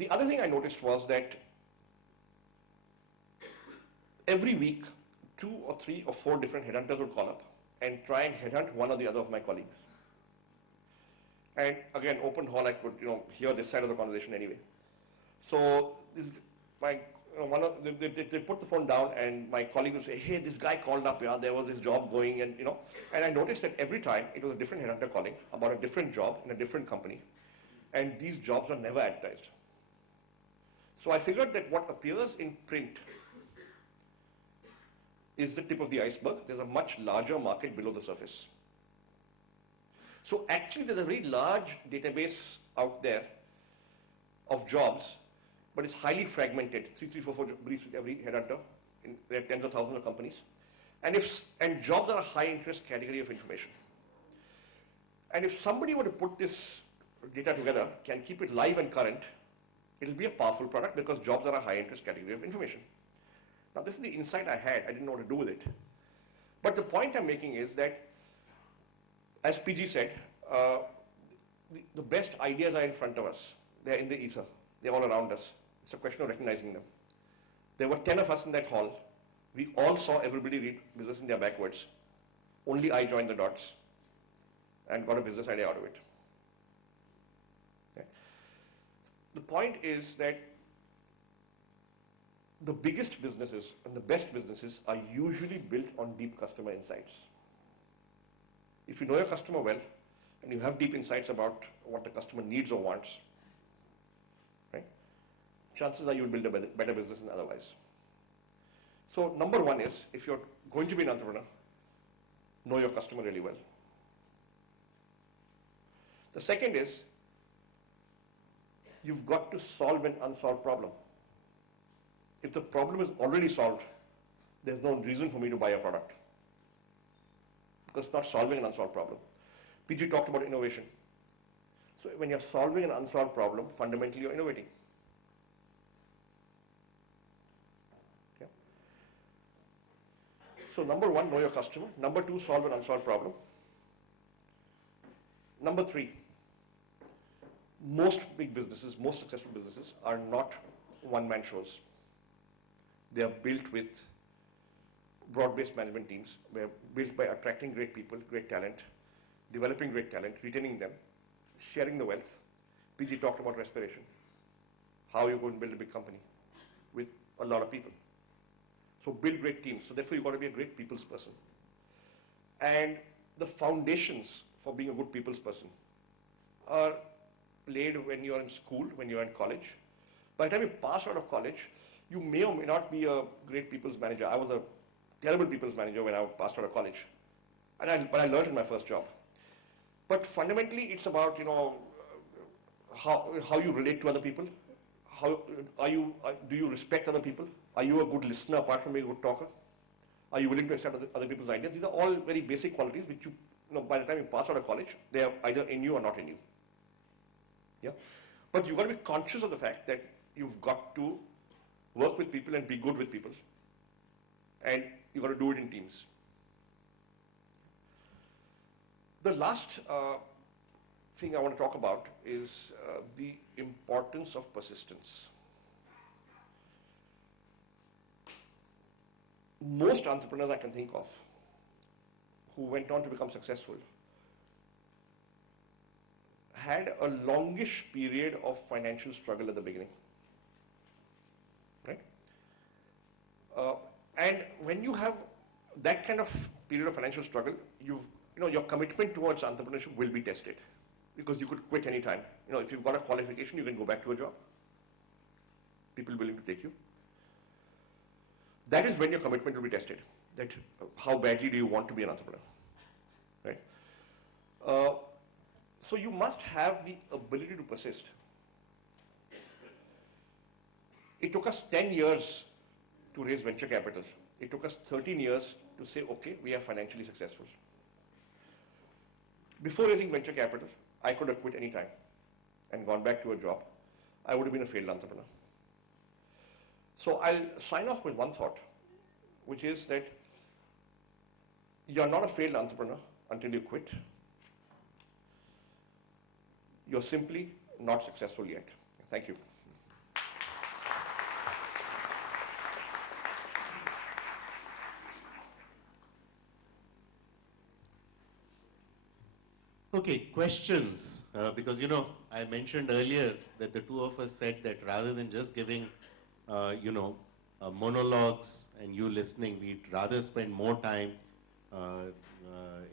The other thing I noticed was that every week, 2 or 3 or 4 different headhunters would call up and try and headhunt one or the other of my colleagues. And again, open hall, I could hear this side of the conversation anyway. So they put the phone down, and my colleague would say, "Hey, this guy called up. Yeah, there was this job going," and And I noticed that every time it was a different headhunter calling about a different job in a different company, and these jobs are never advertised. So I figured that what appears in print is the tip of the iceberg. There's a much larger market below the surface. So actually there's a very large database out there of jobs, but it's highly fragmented. 3, 4 briefs with every headhunter. There are tens of thousands of companies. And jobs are a high interest category of information. And if somebody were to put this data together, can keep it live and current, it'll be a powerful product because jobs are a high interest category of information. Now this is the insight I had. I didn't know what to do with it. But the point I'm making is that, as PG said, the best ideas are in front of us. They're in the ether. They're all around us. It's a question of recognizing them. There were 10 of us in that hall. We all saw everybody read Business India backwards. Only I joined the dots and got a business idea out of it. Okay. The point is that the biggest businesses and the best businesses are usually built on deep customer insights. If you know your customer well and you have deep insights about what the customer needs or wants, right, chances are you will build a better business than otherwise. So number one is, if you're going to be an entrepreneur, know your customer really well. The second is, you've got to solve an unsolved problem. If the problem is already solved, there's no reason for me to buy a product, because it's not solving an unsolved problem. PG talked about innovation. So when you're solving an unsolved problem, fundamentally you're innovating. Okay. So number one, know your customer. Number two, solve an unsolved problem. Number three, most big businesses, most successful businesses are not one-man shows. They are built with broad-based management teams. They are built by attracting great people, great talent, developing great talent, retaining them, sharing the wealth. PG talked about respiration. How you're going to build a big company with a lot of people. So build great teams. So therefore you've got to be a great people's person. And the foundations for being a good people's person are laid when you're in school, when you're in college. By the time you pass out of college, you may or may not be a great people's manager. I was a terrible people's manager when I passed out of college. But I learned in my first job. But fundamentally, it's about, how you relate to other people. Do you respect other people? Are you a good listener apart from being a good talker? Are you willing to accept other people's ideas? These are all very basic qualities which by the time you pass out of college, they are either in you or not in you. Yeah? But you've got to be conscious of the fact that you've got to work with people and be good with people. And you've got to do it in teams. The last thing I want to talk about is the importance of persistence. Most entrepreneurs I can think of who went on to become successful had a longish period of financial struggle at the beginning. Right? And when you have that kind of period of financial struggle, your commitment towards entrepreneurship will be tested, because you could quit any time. If you've got a qualification, you can go back to a job. People willing to take you. That is when your commitment will be tested. That how badly do you want to be an entrepreneur, right? So you must have the ability to persist. It took us 10 years to raise venture capital. It took us 13 years to say, okay, we are financially successful. Before raising venture capital, I could have quit any time and gone back to a job. I would have been a failed entrepreneur. So I'll sign off with one thought, which is that you're not a failed entrepreneur until you quit. You're simply not successful yet. Thank you. Okay, questions. Because, you know, I mentioned earlier that the two of us said that rather than just giving, monologues and you listening, we'd rather spend more time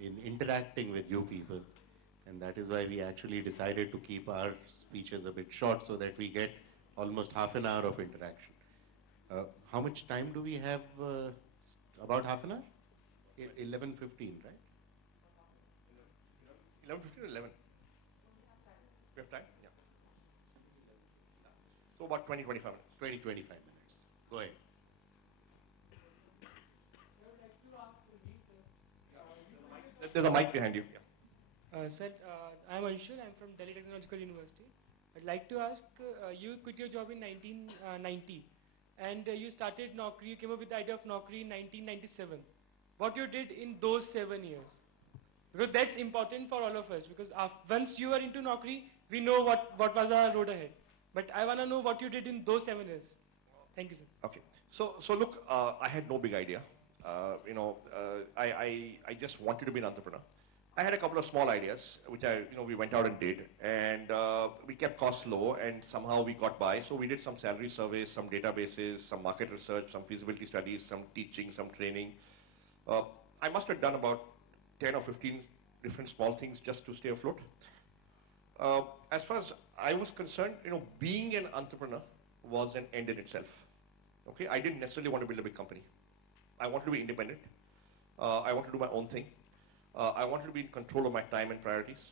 in interacting with you people. And that is why we actually decided to keep our speeches a bit short so that we get almost half an hour of interaction. How much time do we have? About half an hour? 11:15, right? 11:15 or 11? We have time? Yeah. So about 20, 25 minutes. 20, 25 minutes. Go ahead. There's a mic behind you. Yeah. Sir, I'm Anshul. I'm from Delhi Technological University. I'd like to ask, you quit your job in 1990 and you started Naukri. You came up with the idea of Naukri in 1997. What you did in those 7 years? Because that's important for all of us. Because once you are into Naukri, we know what was our road ahead. But I want to know what you did in those 7 years. Thank you, sir. Okay. So look, I had no big idea. I just wanted to be an entrepreneur. I had a couple of small ideas, which we went out and did, and we kept costs low, and somehow we got by. So we did some salary surveys, some databases, some market research, some feasibility studies, some teaching, some training. I must have done about 10 or 15 different small things just to stay afloat. As far as I was concerned, being an entrepreneur was an end in itself. Okay, I didn't necessarily want to build a big company. I wanted to be independent. I wanted to do my own thing. I wanted to be in control of my time and priorities.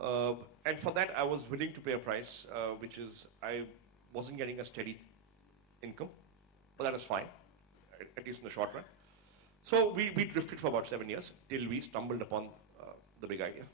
And for that, I was willing to pay a price, which is I wasn't getting a steady income, but that was fine, at least in the short run. So we drifted for about 7 years till we stumbled upon the big idea.